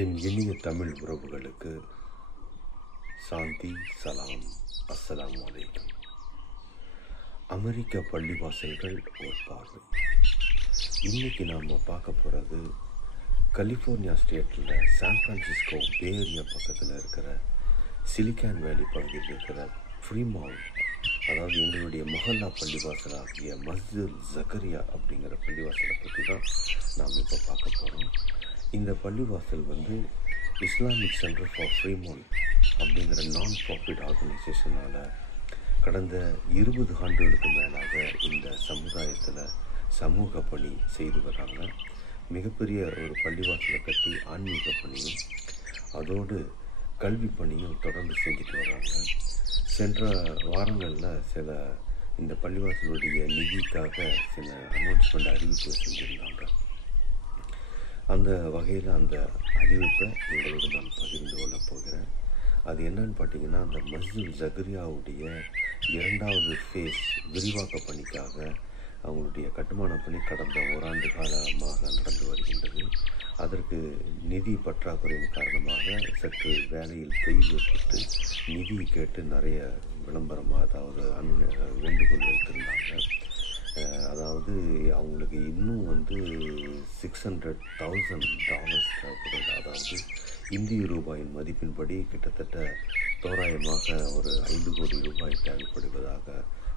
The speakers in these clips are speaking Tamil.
என் இனிய தமிழ் உறவுகளுக்கு சாந்தி, சலாம், அஸ்ஸலாமு அலைக்கும். அமெரிக்க பள்ளிவாசல்கள் ஒரு பார்வை. இன்னைக்கு நாம் பார்க்க போகிறது கலிஃபோர்னியா ஸ்டேட்டில் சான் ஃப்ரான்சிஸ்கோ பே ஏரியா பக்கத்தில் இருக்கிற சிலிக்கான் வேலி பகுதியில் இருக்கிற ஃப்ரீமவுண்ட், அதாவது எங்களுடைய மஹல்லா பள்ளிவாசல் ஆகிய மஸ்ஜித் ஜக்கரியா அப்படிங்கிற பள்ளிவாசலை பற்றி தான் நாம் இப்போ பார்க்க போகிறோம். இந்த பள்ளிவாசல் இஸ்லாமிக் சென்டர் ஃபார் ஃப்ரீமவுண்ட் அப்படிங்கிற நான் ப்ராஃபிட் ஆர்கனைசேஷனால் கடந்த 20 ஆண்டுகளுக்கு மேலாக இந்த சமுதாயத்தில் சமூக பணி செய்து வராங்க. மிகப்பெரிய ஒரு பள்ளிவாசலை கட்டி ஆன்மீக பணியும் அதோடு கல்வி பணியும் தொடர்ந்து செஞ்சுட்டு வராங்க. சென்ற வாரங்களில் சில இந்த பள்ளிவாசலுடைய நிதிக்காக சில அனௌன்ஸ்மெண்ட் அறிவிப்பு செஞ்சுருந்தாங்க. அந்த வகையில் அந்த அறிவிப்பை உங்களோடு நான் பகிர்ந்து கொள்ள போகிறேன். அது என்னன்னு பார்த்தீங்கன்னா, அந்த மஸ்ஜித் ஜக்கரியாவுடைய 2வது ஃபேஸ் விரிவாக்க பணிக்காக அவங்களுடைய கட்டுமான பணி கடந்த ஓராண்டு காலமாக நடந்து வருகின்றது. அதற்கு நிதி பற்றாக்குறையின் காரணமாக சற்று வேலையில் தொய்வு ஏற்பட்டு நிதி கேட்டு நிறைய விளம்பரமாக வேண்டுகோள் வைத்திருந்தாங்க. அதாவது அவங்களுக்கு இன்னும் $600,000 தேவைப்படுது. அதாவது இந்திய ரூபாயின் மதிப்பின்படி கிட்டத்தட்ட தோராயமாக ஒரு 5 கோடி ரூபாய் தேவைப்படுவதாக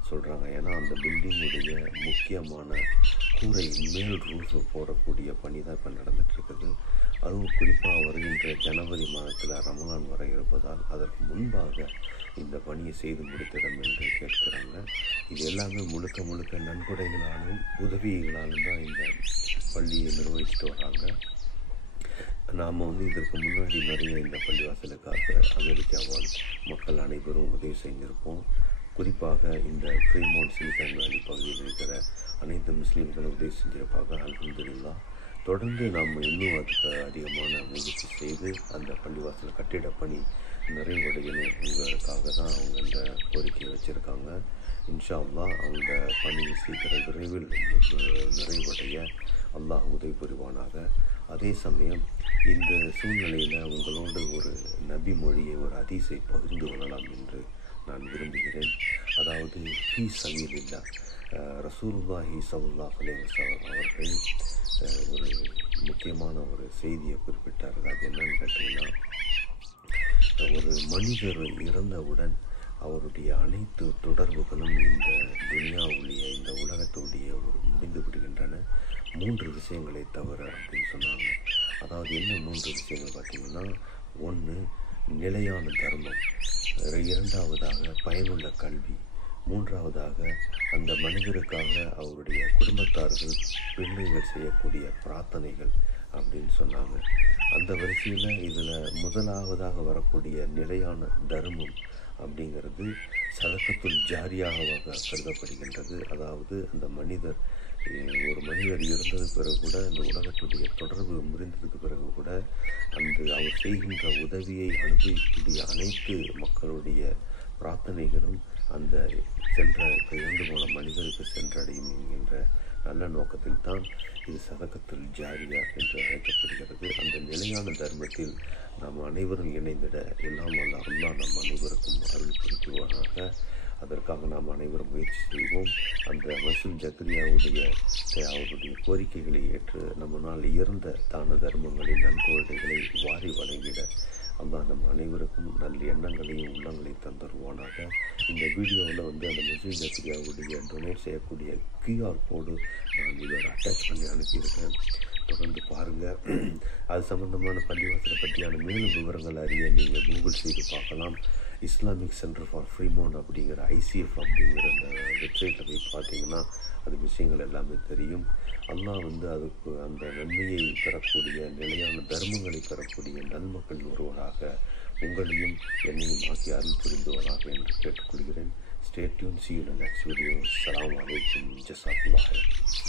சொல்கிறாங்க. ஏன்னா அந்த பில்டிங்குடைய முக்கியமான கூரை மேல் ரூஃப் போடக்கூடிய பணி தான் இப்போ நடந்துகிட்ருக்குது. அதுவும் குறிப்பாக வருகின்ற ஜனவரி மாதத்தில் ரமலான் வர இருப்பதால் அதற்கு முன்பாக இந்த பணியை செய்து முடித்திடம் என்று கேட்கிறாங்க. இது எல்லாமே முழுக்க நன்கொடைகளாலும் உதவிகளாலும் தான் இந்த பள்ளியை நிர்வகிச்சுட்டு வராங்க. நாம் இதற்கு முன்னாடி நிறைய இந்த பள்ளிவாசலுக்காக அமெரிக்காவால் மக்கள் அனைவரும் உதவி செஞ்சிருப்போம். குறிப்பாக இந்த ஃப்ரீமவுண்ட் சிலிக்கான் வேலி பகுதியில் இருக்கிற அனைத்து முஸ்லீம்களும் உதவி செஞ்சிருப்பாங்க. அல்ஹம்துலில்லாஹ். தொடர்ந்து நாம் இன்னும் அதுக்கு அதிகமான முயற்சி செய்து அந்த பள்ளிவாசல் கட்டிட பணி நிறைவடையணும். உங்களுக்காக தான் அவங்க இந்த கோரிக்கையை வச்சுருக்காங்க. இன்ஷா அல்லாஹ் அவங்க பணி சீக்கிரம் விரைவில் நிறைவடைய அல்லாஹ் உதவி புரிவானாக. அதே சமயம் இந்த சூழ்நிலையில் உங்களோடு ஒரு நபி மொழியை, ஒரு ஹதீஸை பகிர்ந்து கொள்ளலாம் என்று நான் விரும்புகிறேன். அதாவது ஃபீ சபீலில்லாஹ், ரசூலுல்லாஹி ஸல்லல்லாஹு அலைஹி வஸல்லம் அவர்கள் ஒரு முக்கியமான ஒரு செய்தியை குறிப்பிட்டார்கள். அது என்னன்னு கேட்டிங்கன்னா, ஒரு மனிதர் இறந்தவுடன் அவருடைய அனைத்து தொடர்புகளும் இந்த துனியாவுடைய, இந்த உலகத்துடைய முடிந்து விடுகின்றன, 3 விஷயங்களை தவிர அப்படின்னு சொன்னாங்க. அதாவது என்ன 3 விஷயங்கள் பார்த்தீங்கன்னா, 1 நிலையான தர்மம், 2வதாக பயனுள்ள கல்வி, 3வதாக அந்த மனிதருக்காக அவருடைய குடும்பத்தார்கள் பிள்ளைகள் செய்யக்கூடிய பிரார்த்தனைகள் அப்படின்னு சொன்னாங்க. அந்த வரிசையில் இதில் முதலாவதாக வரக்கூடிய நிலையான தர்மம் அப்படிங்கிறது சதகத்துல் ஜாரியாக கருதப்படுகின்றது. அதாவது அந்த ஒரு மனிதர் இறந்தது பிறகு கூட, இந்த உலகத்துடைய தொடர்பு முறிந்ததுக்கு பிறகு கூட அவர் செய்கின்ற உதவியை அனுபவிக்கக்கூடிய அனைத்து மக்களுடைய பிரார்த்தனைகளும் அந்த இறந்து போன மனிதருக்கு சென்றடையும் என்கின்ற நல்ல நோக்கத்தில் தான் இது சதகத்துல் ஜாரியா என்று அழைக்கப்படுகிறது. அந்த நிலையான தர்மத்தில் நாம் அனைவரும் இணைந்திட எல்லாம் வல்ல அல்லாஹ் நம் அனைவருக்கும் அருள் புரிவானாக. அதற்காக நாம் அனைவரும் முயற்சி செய்வோம். அந்த மஸ்ஜித் ஜக்கரியாவுடைய அவருடைய கோரிக்கைகளை ஏற்று நம்மளால் இறந்த தான தர்மங்களின் நன்கொடைகளை வாரி வழங்கிட அல்லாஹ் நம் அனைவருக்கும் நல்ல எண்ணங்களையும் உள்ளங்களையும் தந்துருவானாக. இந்த வீடியோவில் அந்த மஸ்ஜித் ஜக்கரியாவுடைய டொனேட் செய்யக்கூடிய QR கோடு நான் இதை அட்டாச் பண்ணி அனுப்பியிருக்கேன். தொடர்ந்து பாருங்கள். அது சம்பந்தமான பள்ளிவாசலை பற்றியான மேலும் விவரங்கள் அறிய நீங்கள் கூகுள் செய்து பார்க்கலாம். இஸ்லாமிக் சென்டர் ஃபார் ஃப்ரீமவுண்ட் அப்படிங்கிற ICF அப்படிங்கிற அந்த வெப்சைட்டில் போய் பார்த்தீங்கன்னா அது விஷயங்கள் எல்லாமே தெரியும். அல்லாஹ் அதுக்கு அந்த நன்மையை பெறக்கூடிய, நிலையான தர்மங்களை பெறக்கூடிய நன்மக்கள் ஒருவராக உங்களையும் என்னையும் ஆக்கி அருள் புரிந்துவதாக என்று கேட்டுக்கொள்கிறேன். Stay tuned. See you in the next video. Assalamu alaikum. Jazakallah khair.